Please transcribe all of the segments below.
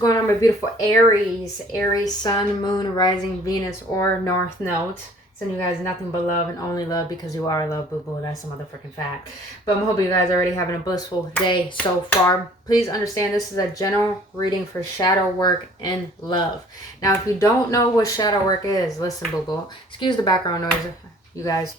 going on, my beautiful Aries? Aries, Sun, Moon, Rising, Venus, or North Node. Send you guys nothing but love and only love because you are love, boo-boo. That's a motherfucking fact. But I'm hoping you guys are already having a blissful day so far. Please understand this is a general reading for shadow work and love. Now, if you don't know what shadow work is, listen, boo-boo. Excuse the background noise, you guys.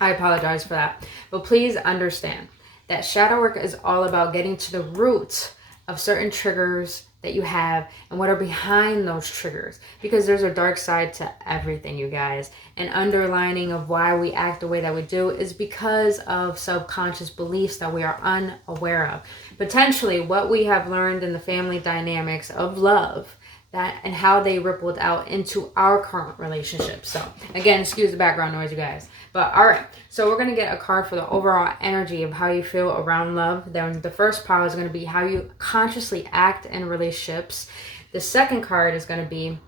I apologize for that. But please understand that shadow work is all about getting to the root of certain triggers that you have and what are behind those triggers, because there's a dark side to everything, you guys. And underlining of why we act the way that we do is because of subconscious beliefs that we are unaware of. Potentially what we have learned in the family dynamics of love, that and how they rippled out into our current relationship. So again, excuse the background noise, you guys. But all right, so we're going to get a card for the overall energy of how you feel around love. Then the first pile is going to be how you consciously act in relationships. The second card is going to be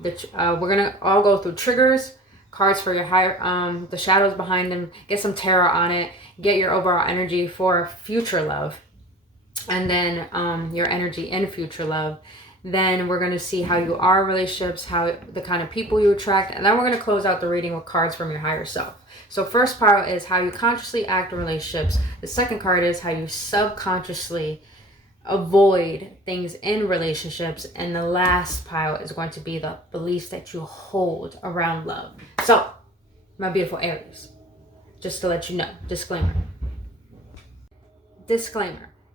we're going to all go through triggers, cards for your higher the shadows behind them, get some tarot on it, get your overall energy for future love, and then your energy in future love. Then we're going to see how you are in relationships, how the kind of people you attract, and then we're going to close out the reading with cards from your higher self. So first part is how you consciously act in relationships. The second card is how you subconsciously avoid things in relationships. And the last pile is going to be the beliefs that you hold around love. So, my beautiful Aries, just to let you know, disclaimer,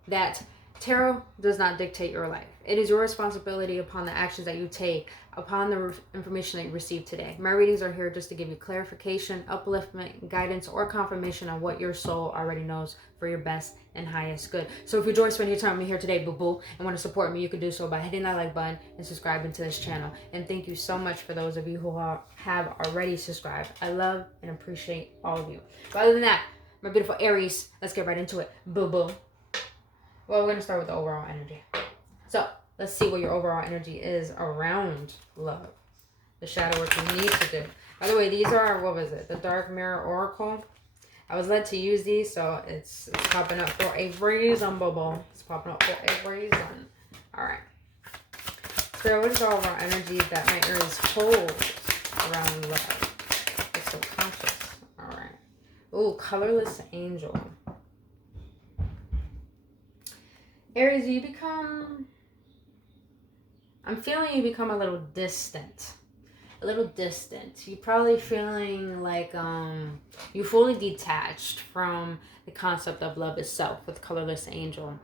that tarot does not dictate your life. It is your responsibility upon the actions that you take, upon the information that you receive today. My readings are here just to give you clarification, upliftment, guidance, or confirmation on what your soul already knows for your best and highest good. So if you enjoy spending your time with me here today, boo-boo, and want to support me, you can do so by hitting that like button and subscribing to this channel. And thank you so much for those of you who have already subscribed. I love and appreciate all of you. But other than that, my beautiful Aries, let's get right into it, boo-boo. Well, we're going to start with the overall energy. So, let's see what your overall energy is around love. The shadow work you need to do. By the way, these are, what was it? The Dark Mirror Oracle. I was led to use these, so it's popping up for a reason, bubble. It's popping up for a reason. Alright. So, what is the overall energy that my Aries hold around love? It's subconscious. Alright. Ooh, Colorless Angel. Aries, I'm feeling you become a little distant. You're probably feeling like you fully detached from the concept of love itself with Colorless Angel.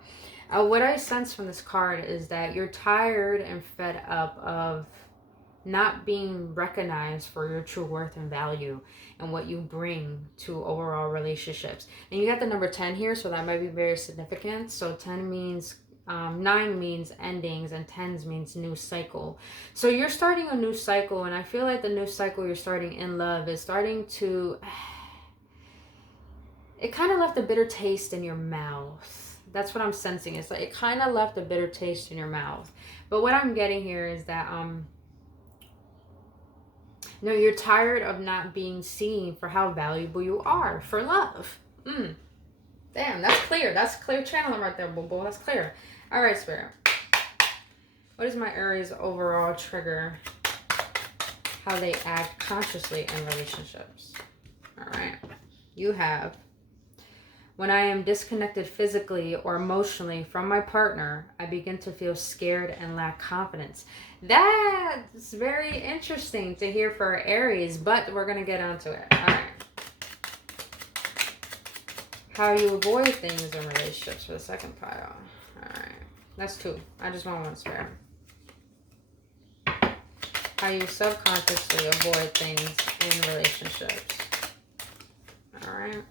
What I sense from this card is that you're tired and fed up of not being recognized for your true worth and value and what you bring to overall relationships. And you got the number 10 here, so that might be very significant. So 10 means 9 means endings, and 10s means new cycle. So you're starting a new cycle, and I feel like the new cycle you're starting in love is starting to, it kind of left a bitter taste in your mouth. That's what I'm sensing. It's like it kind of left a bitter taste in your mouth. But what I'm getting here is that no, you're tired of not being seen for how valuable you are for love. Damn, that's clear. That's clear channeling right there, boo-boo. That's clear. All right, Spirit. What is my Aries overall trigger? How they act consciously in relationships. All right. You have, when I am disconnected physically or emotionally from my partner, I begin to feel scared and lack confidence. That's very interesting to hear for Aries, but we're going to get onto it. All right. How you avoid things in relationships for the second pile. All right. That's 2. I just want 1 spare. How you subconsciously avoid things in relationships. All right.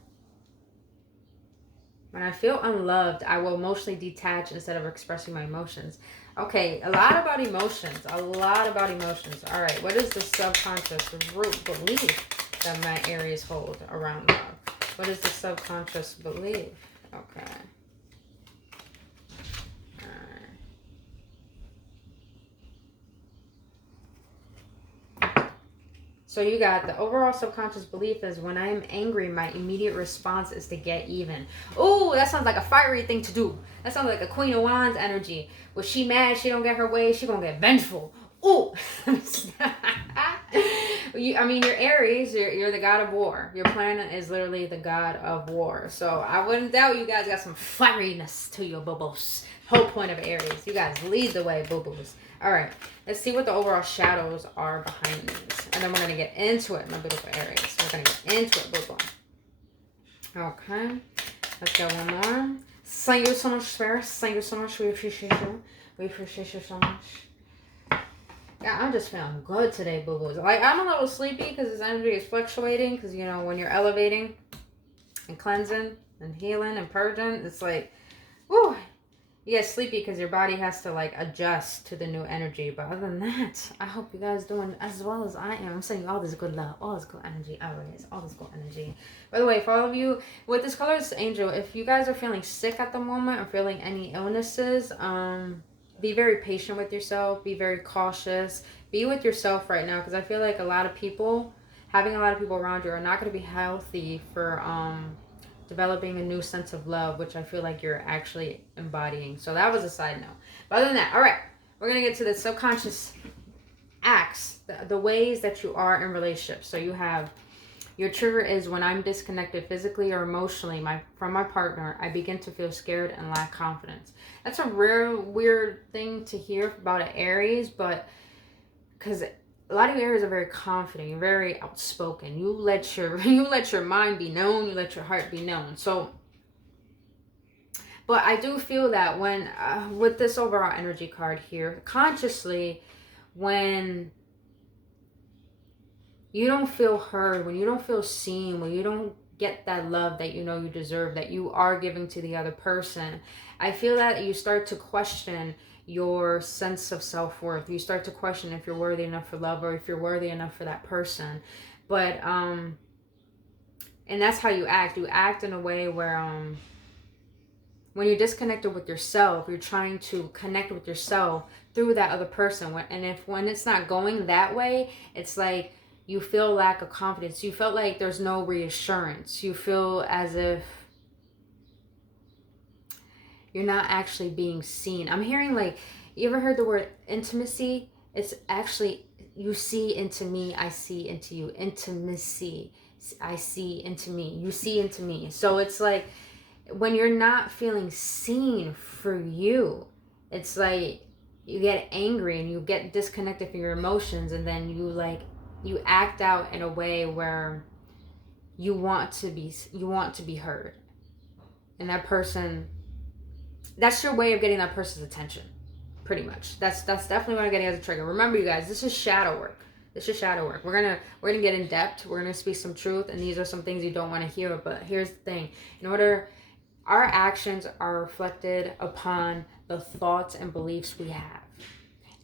When I feel unloved, I will emotionally detach instead of expressing my emotions. Okay, a lot about emotions. All right, what is the subconscious root belief that my Aries hold around love? What is the subconscious belief? Okay. So you got the overall subconscious belief is when I'm angry, my immediate response is to get even. Oh, that sounds like a fiery thing to do. That sounds like a Queen of Wands energy. When she mad, she don't get her way, she gonna get vengeful. Oh, I mean, you're Aries. You're the god of war. Your planet is literally the god of war. So I wouldn't doubt you guys got some fieriness to your boo-boos. Whole point of Aries. You guys lead the way, boo-boos. All right. Let's see what the overall shadows are behind these. And then we're going to get into it, my beautiful Aries. We're going to get into it, boo-boo. Okay. Let's go one more. Thank you so much, Spirit. Thank you so much. We appreciate you. We appreciate you so much. Yeah, I'm just feeling good today, boo-boos. Like, I'm a little sleepy because this energy is fluctuating. Because, you know, when you're elevating and cleansing and healing and purging, it's like, whoo, you get sleepy because your body has to, like, adjust to the new energy. But other than that, I hope you guys doing as well as I am. I'm sending you all this good love, all this good energy, always, all this good energy. By the way, for all of you with this colorless angel, if you guys are feeling sick at the moment or feeling any illnesses, be very patient with yourself. Be very cautious. Be with yourself right now, because I feel like having a lot of people around you are not going to be healthy for developing a new sense of love, which I feel like you're actually embodying. So that was a side note. But other than that, all right, we're going to get to the subconscious acts, the ways that you are in relationships. So you have your trigger is when I'm disconnected physically or emotionally from my partner, I begin to feel scared and lack confidence. That's a rare, weird thing to hear about an Aries, but because a lot of you Aries are very confident, you're very outspoken. You let your mind be known, you let your heart be known. So, but I do feel that when with this overall energy card here, consciously, when you don't feel heard, when you don't feel seen, when you don't get that love that you know you deserve, that you are giving to the other person, I feel that you start to question your sense of self-worth. You start to question if you're worthy enough for love or if you're worthy enough for that person. But and that's how you act. You act in a way where when you're disconnected with yourself, you're trying to connect with yourself through that other person. And when it's not going that way, it's like you feel lack of confidence. You felt like there's no reassurance. You feel as if you're not actually being seen. I'm hearing, like, you ever heard the word intimacy? It's actually, you see into me, I see into you. Intimacy, I see into me, you see into me. So it's like when you're not feeling seen for you, it's like you get angry and you get disconnected from your emotions, and then you act out in a way where you want to be heard. And that person, that's your way of getting that person's attention, pretty much. That's definitely what I'm getting as a trigger. Remember, you guys, this is shadow work. This is shadow work. We're gonna get in depth. We're gonna speak some truth, and these are some things you don't want to hear. But here's the thing: our actions are reflected upon the thoughts and beliefs we have.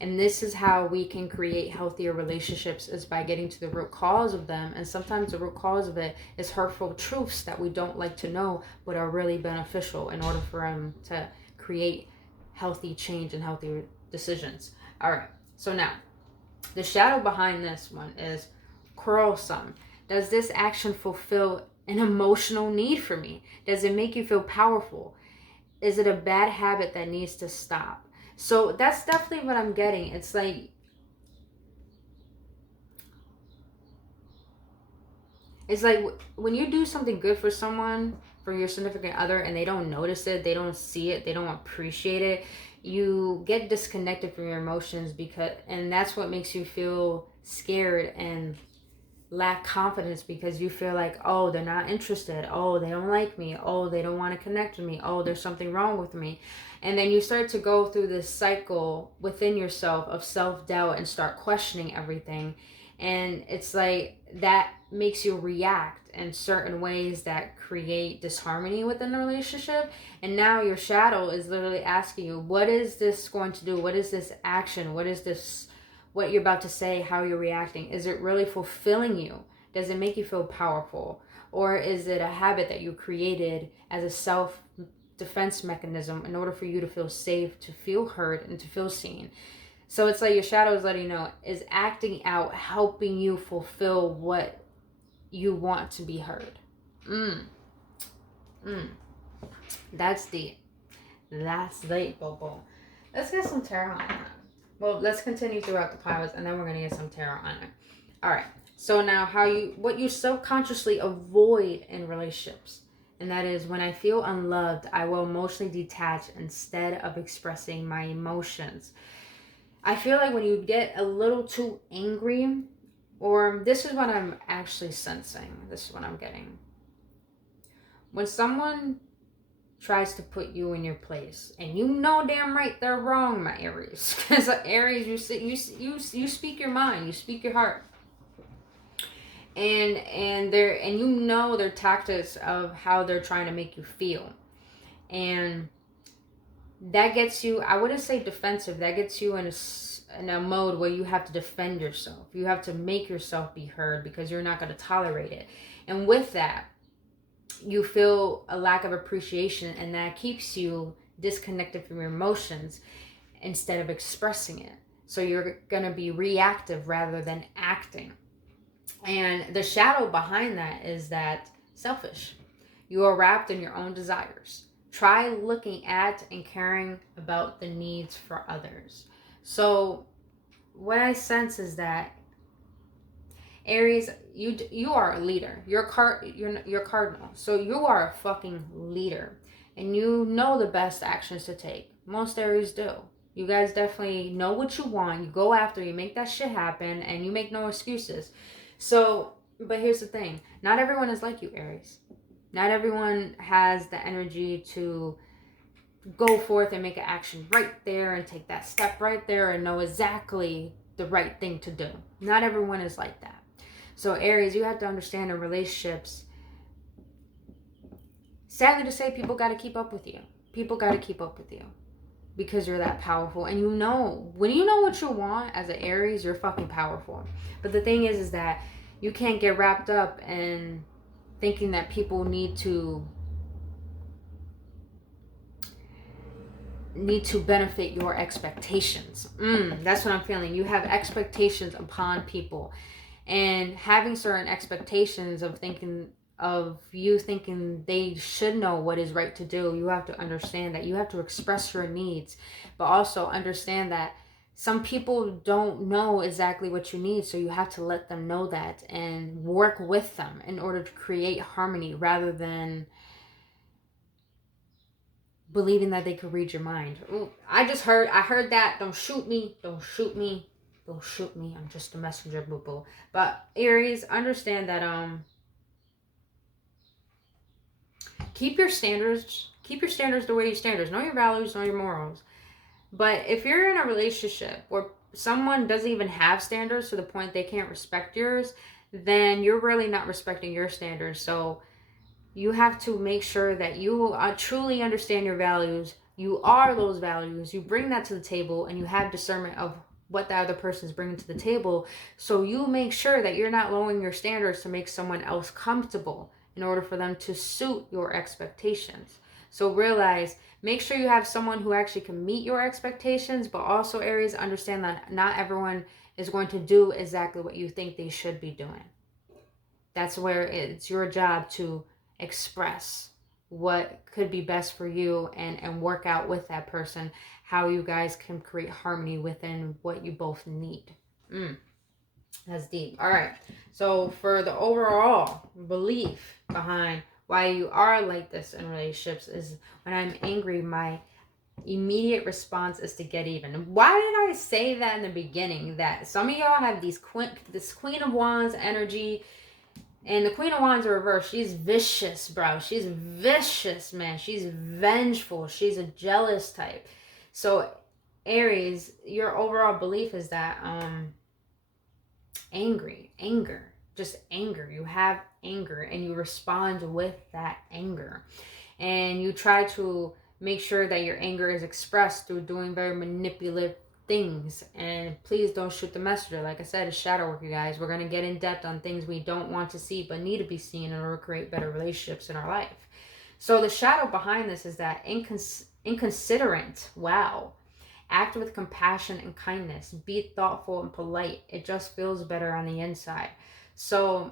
And this is how we can create healthier relationships, is by getting to the root cause of them. And sometimes the root cause of it is hurtful truths that we don't like to know, but are really beneficial in order for them to create healthy change and healthy decisions. All right. So now, the shadow behind this one is quarrelsome. Does this action fulfill an emotional need for me? Does it make you feel powerful? Is it a bad habit that needs to stop? So that's definitely what I'm getting. It's like when you do something good for someone, for your significant other, and they don't notice it, they don't see it, they don't appreciate it, you get disconnected from your emotions, and that's what makes you feel scared and lack confidence, because you feel like, oh, they're not interested, oh, they don't like me, oh, they don't want to connect with me, oh, there's something wrong with me. And then you start to go through this cycle within yourself of self-doubt and start questioning everything. And it's like that makes you react in certain ways that create disharmony within the relationship. And now your shadow is literally asking you, what is this going to do? What is this action? What is this, what you're about to say, how you're reacting? Is it really fulfilling you? Does it make you feel powerful? Or is it a habit that you created as a self-defense mechanism in order for you to feel safe, to feel heard, and to feel seen? So it's like your shadow is letting you know, is acting out, helping you fulfill what you want to be heard. That's deep. That's deep, Bobo. Let's get some tarot on that. Well, let's continue throughout the piles, and then we're gonna get some tarot on it. All right. So now, what you subconsciously avoid in relationships, and that is, when I feel unloved, I will emotionally detach instead of expressing my emotions. I feel like when you get a little too angry, or this is what I'm actually sensing. This is what I'm getting. When someone tries to put you in your place, and you know damn right they're wrong, my Aries, because Aries, you speak your mind, you speak your heart, and you know their tactics of how they're trying to make you feel, and that gets you, I wouldn't say defensive, that gets you in a mode where you have to defend yourself, you have to make yourself be heard, because you're not going to tolerate it. And with that, you feel a lack of appreciation, and that keeps you disconnected from your emotions instead of expressing it. So you're going to be reactive rather than acting. And the shadow behind that is that selfish. You are wrapped in your own desires. Try looking at and caring about the needs for others. So what I sense is that Aries, you are a leader. You're cardinal. So you are a fucking leader. And you know the best actions to take. Most Aries do. You guys definitely know what you want. You go after, you make that shit happen, and you make no excuses. So, but here's the thing. Not everyone is like you, Aries. Not everyone has the energy to go forth and make an action right there and take that step right there and know exactly the right thing to do. Not everyone is like that. So Aries, you have to understand in relationships, sadly to say, people got to keep up with you. People got to keep up with you because you're that powerful. And you know, when you know what you want as an Aries, you're fucking powerful. But the thing is that you can't get wrapped up in thinking that people need to benefit your expectations. That's what I'm feeling. You have expectations upon people. And having certain expectations of you thinking they should know what is right to do, you have to understand that you have to express your needs, but also understand that some people don't know exactly what you need, so you have to let them know that and work with them in order to create harmony rather than believing that they could read your mind. Ooh, I heard that. Don't shoot me. Don't shoot me. Don't shoot me. I'm just a messenger, boo boo. But Aries, understand that keep your standards the way your standards. Know your values, know your morals. But if you're in a relationship where someone doesn't even have standards to the point they can't respect yours, then you're really not respecting your standards. So you have to make sure that you truly understand your values. You are those values. You bring that to the table, and you have discernment of what the other person is bringing to the table. So you make sure that you're not lowering your standards to make someone else comfortable in order for them to suit your expectations. So make sure you have someone who actually can meet your expectations, but also Aries, understand that not everyone is going to do exactly what you think they should be doing. That's where it's your job to express what could be best for you and work out with that person how you guys can create harmony within what you both need. That's deep. All right. So for the overall belief behind why you are like this in relationships is, when I'm angry, my immediate response is to get even. Why did I say that in the beginning? That some of y'all have this Queen of Wands energy. And the Queen of Wands in reverse, she's vicious, bro. She's vicious, man. She's vengeful. She's a jealous type. So, Aries, your overall belief is that anger. Just anger. You have anger, and you respond with that anger. And you try to make sure that your anger is expressed through doing very manipulative things. And please don't shoot the messenger. Like I said, it's shadow work, you guys. We're going to get in depth on things we don't want to see but need to be seen in order to create better relationships in our life. So the shadow behind this is that inconsiderate. Wow. Act with compassion and kindness. Be thoughtful and polite. It just feels better on the inside. So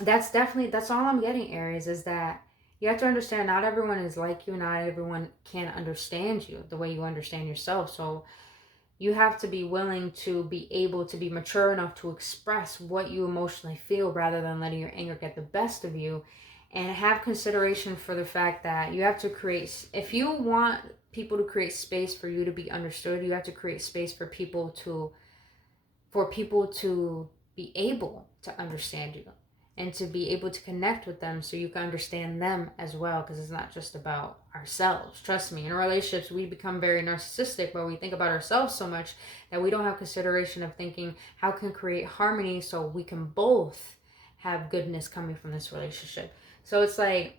that's all I'm getting, Aries, is that you have to understand not everyone is like you. Not everyone can understand you the way you understand yourself. So you have to be willing to be able to be mature enough to express what you emotionally feel rather than letting your anger get the best of you. And have consideration for the fact that you have to create, if you want people to create space for you to be understood, you have to create space for people to be able to understand you and to be able to connect with them so you can understand them as well, because it's not just about ourselves. Trust me, in relationships we become very narcissistic, but we think about ourselves so much that we don't have consideration of thinking how can create harmony so we can both have goodness coming from this relationship. So it's like,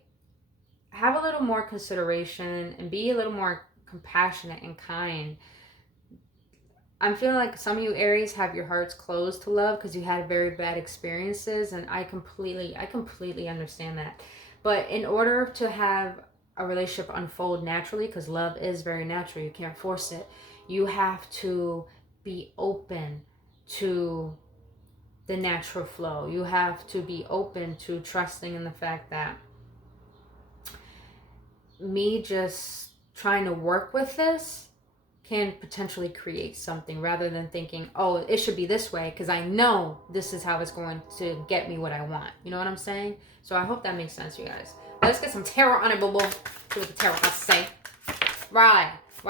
have a little more consideration and be a little more compassionate and kind. I'm feeling like some of you Aries have your hearts closed to love because you had very bad experiences, and I completely understand that. But in order to have a relationship unfold naturally, because love is very natural, you can't force it, you have to be open to the natural flow. You have to be open to trusting in the fact that me just trying to work with this can potentially create something, rather than thinking, oh, it should be this way because I know this is how it's going to get me what I want. You know what I'm saying? So I hope that makes sense, you guys. Let's get some tarot on it, boo boo. See what the tarot has to say. Right. You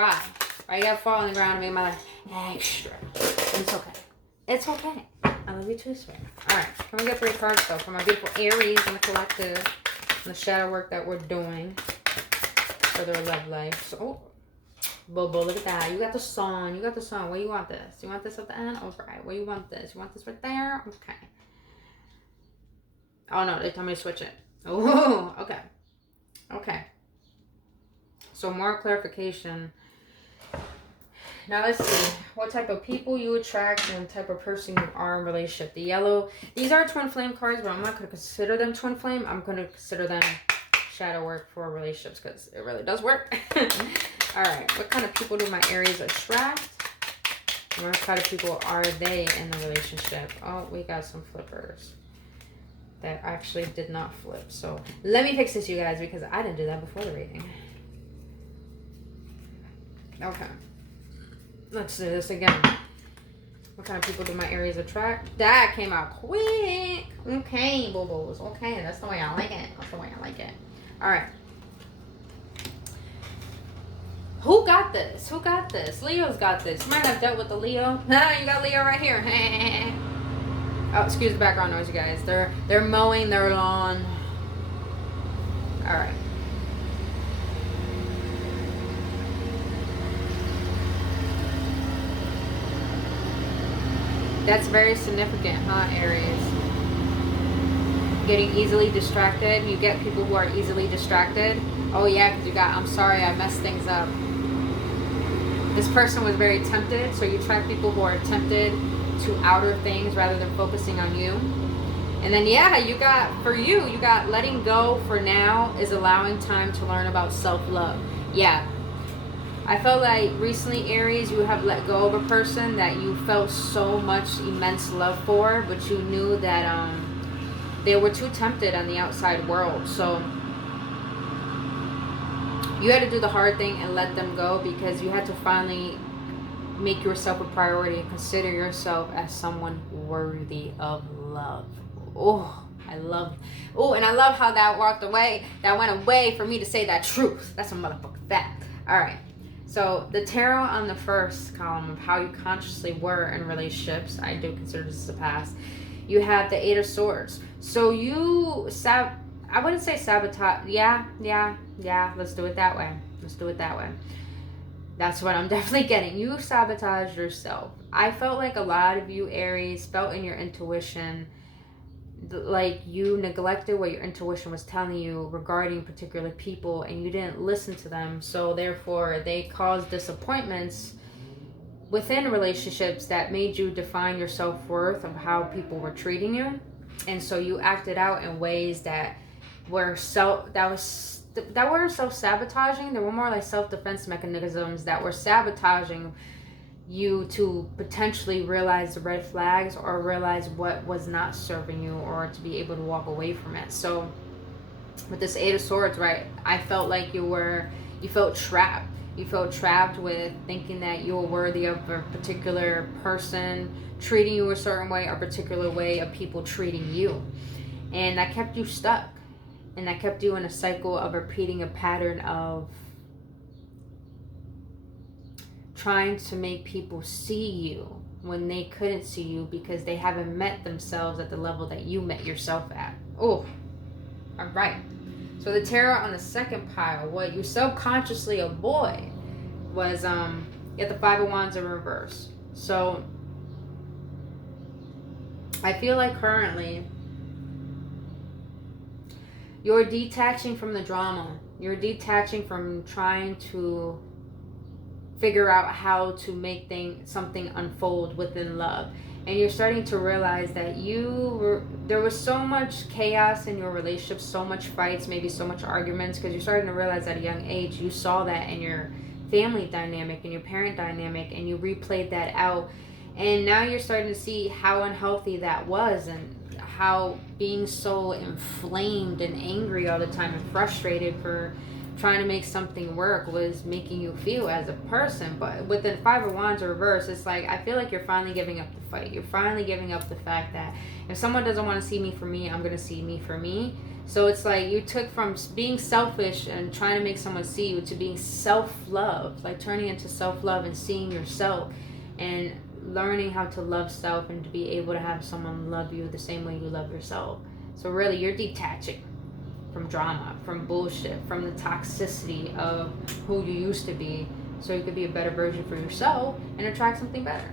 gotta fall on the ground and make my life extra. It's okay. It's okay. I love you too, sweet. Alright, can we get 3 cards though for my beautiful Aries and the collective and the shadow work that we're doing for their love life. So, oh. Bobo, look at that. You got the sun. Where you want this? You want this at the end? Alright. Where you want this? You want this right there? Okay. Oh no, they told me to switch it. Oh, okay. Okay. So more clarification. Now let's see what type of people you attract and the type of person you are in relationship. The yellow, these are twin flame cards, but I'm not going to consider them twin flame. I'm going to consider them shadow work for relationships because it really does work. All right, what kind of people do my Aries attract? What kind of people are they in the relationship? Oh, we got some flippers that actually did not flip. So let me fix this, you guys, because I didn't do that before the reading. Okay. Let's do this again. What kind of people do my Aries attract? That came out quick. Okay, boo-boos. Okay, that's the way I like it. All right. Who got this? Leo's got this. You might have dealt with the Leo. You got Leo right here. Oh, excuse the background noise, you guys. They're mowing their lawn. All right. That's very significant, huh, Aries? Getting easily distracted. You get people who are easily distracted. Oh yeah, because you got, I'm sorry, I messed things up. This person was very tempted, so you attract people who are tempted to outer things rather than focusing on you. And then yeah, you got letting go for now is allowing time to learn about self-love. Yeah. I felt like recently, Aries, you have let go of a person that you felt so much immense love for, but you knew that they were too tempted on the outside world. So you had to do the hard thing and let them go, because you had to finally make yourself a priority and consider yourself as someone worthy of love. And I love how that went away for me to say that truth. That's a motherfucking fact. All right. So the tarot on the first column of how you consciously were in relationships, I do consider this as a past. You have the 8 of Swords. So I wouldn't say sabotage. Yeah. Let's do it that way. That's what I'm definitely getting. You sabotage yourself. I felt like a lot of you Aries felt in your intuition like you neglected what your intuition was telling you regarding particular people, and you didn't listen to them. So therefore they caused disappointments within relationships that made you define your self-worth of how people were treating you. And so you acted out in ways that were that were self-sabotaging. They were more like self-defense mechanisms that were sabotaging you to potentially realize the red flags or realize what was not serving you, or to be able to walk away from it. So with this Eight of Swords, right, I felt like you felt trapped. You felt trapped with thinking that you were worthy of a particular person treating you a certain way, or a particular way of people treating you. And that kept you stuck. And that kept you in a cycle of repeating a pattern of trying to make people see you when they couldn't see you because they haven't met themselves at the level that you met yourself at. Oh, all right. So the tarot on the second pile, what you subconsciously avoid was you have the Five of Wands in reverse. So I feel like currently you're detaching from the drama. You're detaching from trying to figure out how to make something unfold within love. And you're starting to realize that there was so much chaos in your relationship, so much fights, maybe so much arguments, because you're starting to realize at a young age you saw that in your family dynamic and your parent dynamic, and you replayed that out. And now you're starting to see how unhealthy that was, and how being so inflamed and angry all the time and frustrated for trying to make something work was making you feel as a person. But with the Five of Wands reverse, it's like I feel like you're finally giving up the fight. You're finally giving up the fact that if someone doesn't want to see me for me, I'm going to see me for me. So it's like you took from being selfish and trying to make someone see you to being self-love, like turning into self-love and seeing yourself and learning how to love self and to be able to have someone love you the same way you love yourself. So really, you're detaching from drama, from bullshit, from the toxicity of who you used to be, so you could be a better version for yourself and attract something better.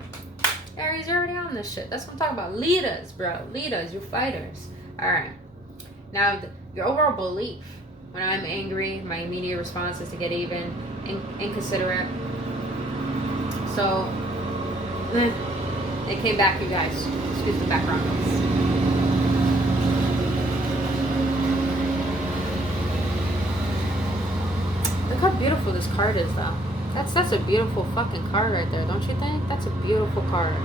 Aries, you're already on this shit. That's what I'm talking about. Leaders, bro. Leaders, you're fighters. Alright. Now, your overall belief. When I'm angry, my immediate response is to get even, inconsiderate. So, it came back, you guys. Excuse the background noise. Look how beautiful this card is, though. That's a beautiful fucking card right there, don't you think? That's a beautiful card.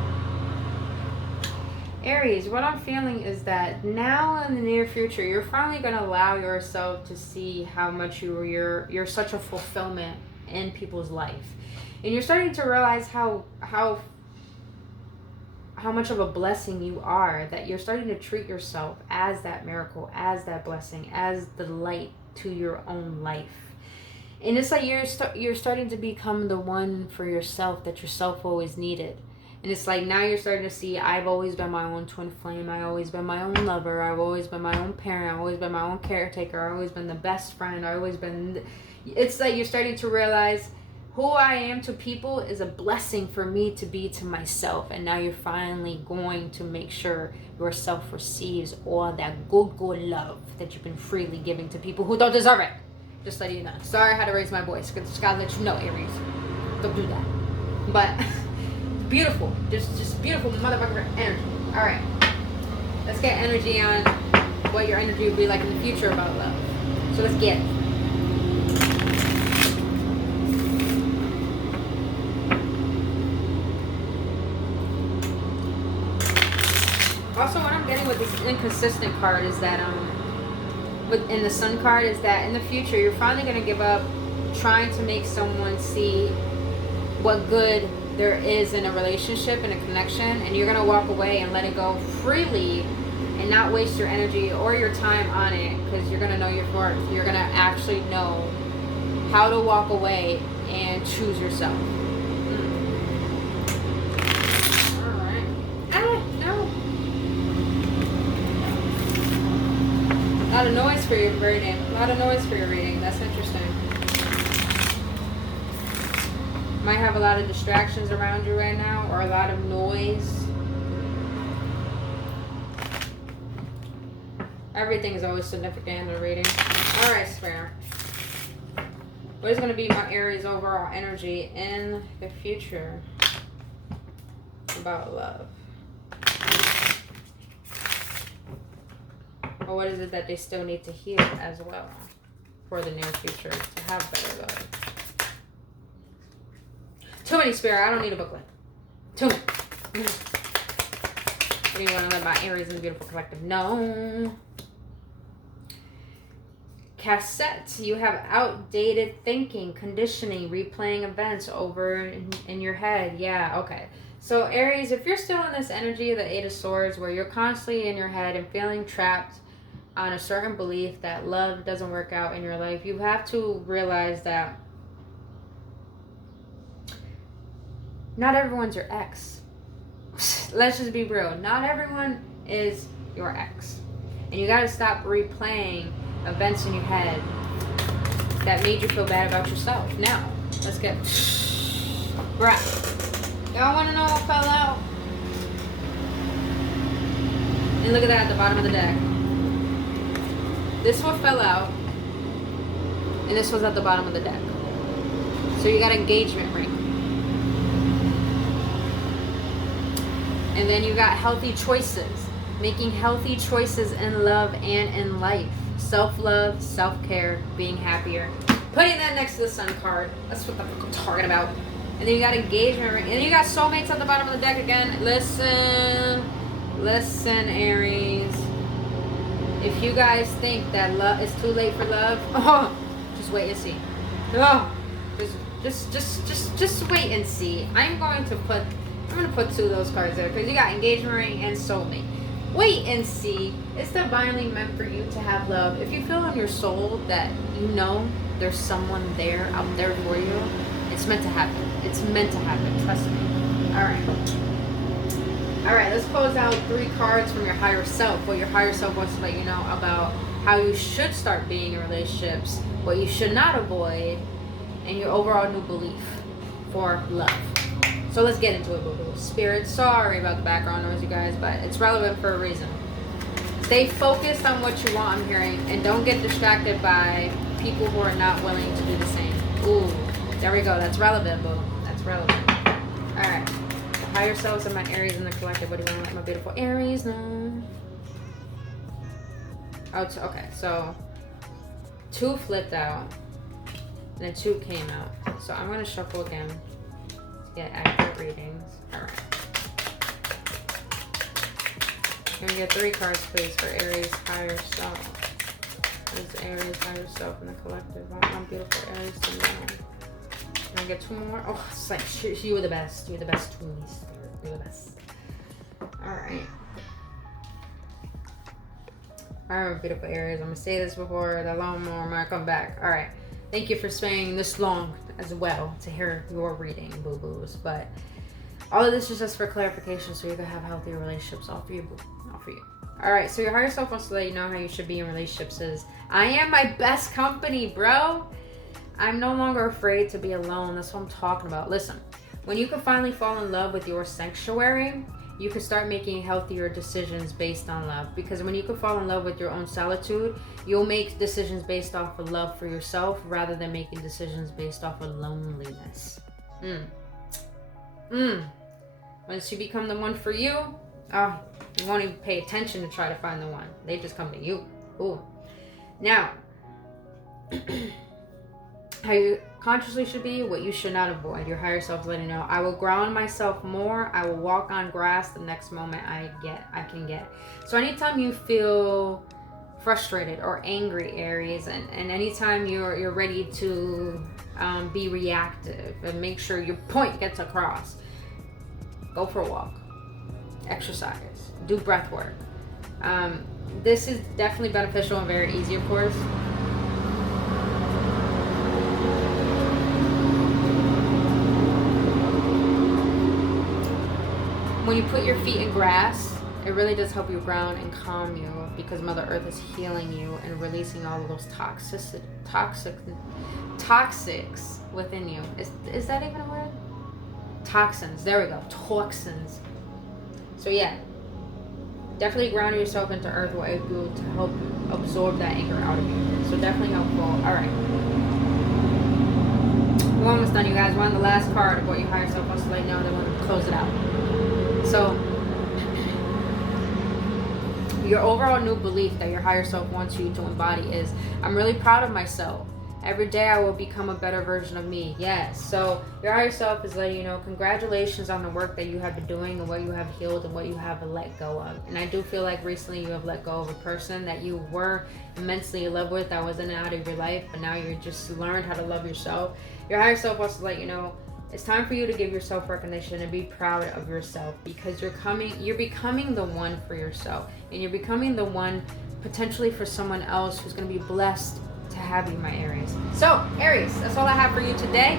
Aries, what I'm feeling is that now in the near future, you're finally going to allow yourself to see how much you're such a fulfillment in people's life. And you're starting to realize how much of a blessing you are, that you're starting to treat yourself as that miracle, as that blessing, as the light to your own life. And it's like you're starting to become the one for yourself that yourself always needed. And it's like now you're starting to see, I've always been my own twin flame. I've always been my own lover. I've always been my own parent. I've always been my own caretaker. I've always been the best friend. I've always been... It's like you're starting to realize who I am to people is a blessing for me to be to myself. And now you're finally going to make sure yourself receives all that good love that you've been freely giving to people who don't deserve it. Just letting you know. Sorry I had to raise my voice. Just gotta let you know, Aries. Don't do that. But beautiful. Just beautiful motherfucker energy. Alright. Let's get energy on what your energy will be like in the future about love. So let's get it. Also, what I'm getting with this inconsistent card is that in the Sun card is that in the future you're finally going to give up trying to make someone see what good there is in a relationship and a connection, and you're going to walk away and let it go freely and not waste your energy or your time on it, because you're going to know your worth. You're going to actually know how to walk away and choose yourself. A lot of noise for your reading. A lot of noise for your reading. That's interesting. Might have a lot of distractions around you right now, or a lot of noise. Everything is always significant in the reading. Alright, Spirit. What is going to be my Aries overall energy in the future about love? Or what is it that they still need to heal as well? for the near future to have better love. Too many, Spirit. I don't need a booklet. Too many. What do you want to live by Aries in the beautiful collective? No. Cassettes. You have outdated thinking, conditioning, replaying events over in your head. Yeah, okay. So Aries, if you're still in this energy of the Eight of Swords where you're constantly in your head and feeling trapped on a certain belief that love doesn't work out in your life, you have to realize that not everyone's your ex. Let's just be real. Not everyone is your ex. And you got to stop replaying events in your head that made you feel bad about yourself. Now, let's get breath. Y'all want to know what fell out? And look at that at the bottom of the deck. This one fell out. And this was at the bottom of the deck. So you got engagement ring. And then you got healthy choices. Making healthy choices in love and in life. Self-love, self-care, being happier. Putting that next to the Sun card. That's what the fuck I'm talking about. And then you got engagement ring. And then you got soulmates at the bottom of the deck again. Listen, Aries. If you guys think that love is too late for love, oh, just wait and see. Oh, just wait and see. I'm gonna put two of those cards there because you got engagement ring and soulmate. Wait and see. It's divinely meant for you to have love. If you feel in your soul that you know there's someone there out there for you, it's meant to happen. It's meant to happen. Trust me. All right, let's close out 3 cards from your higher self. What your higher self wants to let you know about how you should start being in relationships, what you should not avoid, and your overall new belief for love. So let's get into it, boo-boo. Spirit, sorry about the background noise, you guys, but it's relevant for a reason. Stay focused on what you want, I'm hearing, and don't get distracted by people who are not willing to do the same. Ooh, there we go. That's relevant, boo. That's relevant. All right. The higher selves of my Aries in the collective. What do you want to let my beautiful Aries know? Oh, okay. So 2 flipped out, and then 2 came out. So I'm going to shuffle again to get accurate readings. All right. I'm going to get 3 cards, please, for Aries higher self. This is Aries higher self in the collective. I want my beautiful Aries to know. Can I get 2 more? Oh, it's like, you were the best. You were the best to me, Spirit. You're the best. Alright. Alright, beautiful Aries. I'm going to say this before the lawnmower might come back. Alright. Thank you for staying this long as well to hear your reading, boo-boos. But all of this is just for clarification so you can have healthier relationships. All for you, boo. All for you. Alright, so your higher self wants to let you know how you should be in relationships is, I am my best company, bro. I'm no longer afraid to be alone. That's what I'm talking about. Listen, when you can finally fall in love with your sanctuary, you can start making healthier decisions based on love. Because when you can fall in love with your own solitude, you'll make decisions based off of love for yourself rather than making decisions based off of loneliness. Once you become the one for you, you won't even pay attention to try to find the one. They just come to you. Ooh. Now, how you consciously should be, what you should not avoid. Your higher self is letting you know, I will ground myself more. I will walk on grass the next moment I can get. So anytime you feel frustrated or angry, Aries, and anytime you're ready to be reactive and make sure your point gets across, go for a walk, exercise, do breath work. This is definitely beneficial and very easy, of course. When you put your feet in grass, it really does help you ground and calm you because Mother Earth is healing you and releasing all of those toxics within you. Is that even a word? Toxins. There we go. Toxins. So yeah, definitely grounding yourself into Earth will aid you to help absorb that anger out of you. So definitely helpful. All right. We're almost done, you guys. We're on the last card of what your higher self wants to let you know. Then we'll close it out. So, your overall new belief that your higher self wants you to embody is, I'm really proud of myself. Every day I will become a better version of me. Yes. So your higher self is letting you know, congratulations on the work that you have been doing and what you have healed and what you have let go of. And I do feel like recently you have let go of a person that you were immensely in love with, that was in and out of your life, but now you're just learned how to love yourself. Your higher self wants to let you know, it's time for you to give yourself recognition and be proud of yourself, because you're becoming the one for yourself, and you're becoming the one potentially for someone else who's going to be blessed to have you, my Aries. So, Aries, that's all I have for you today.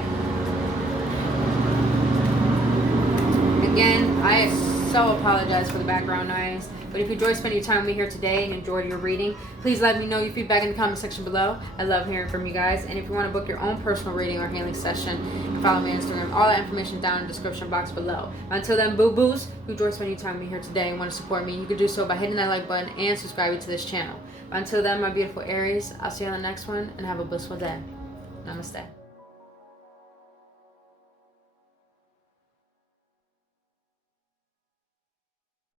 Again, I so apologize for the background noise, but if you enjoyed spending time with me here today and enjoyed your reading, please let me know your feedback in the comment section below. I love hearing from you guys. And if you want to book your own personal reading or healing session, follow me on Instagram. All that information down in the description box below. Until then, boo-boos, if you enjoyed spending time with me here today and want to support me, you can do so by hitting that like button and subscribing to this channel. Until then, my beautiful Aries, I'll see you on the next one, and have a blissful day. Namaste.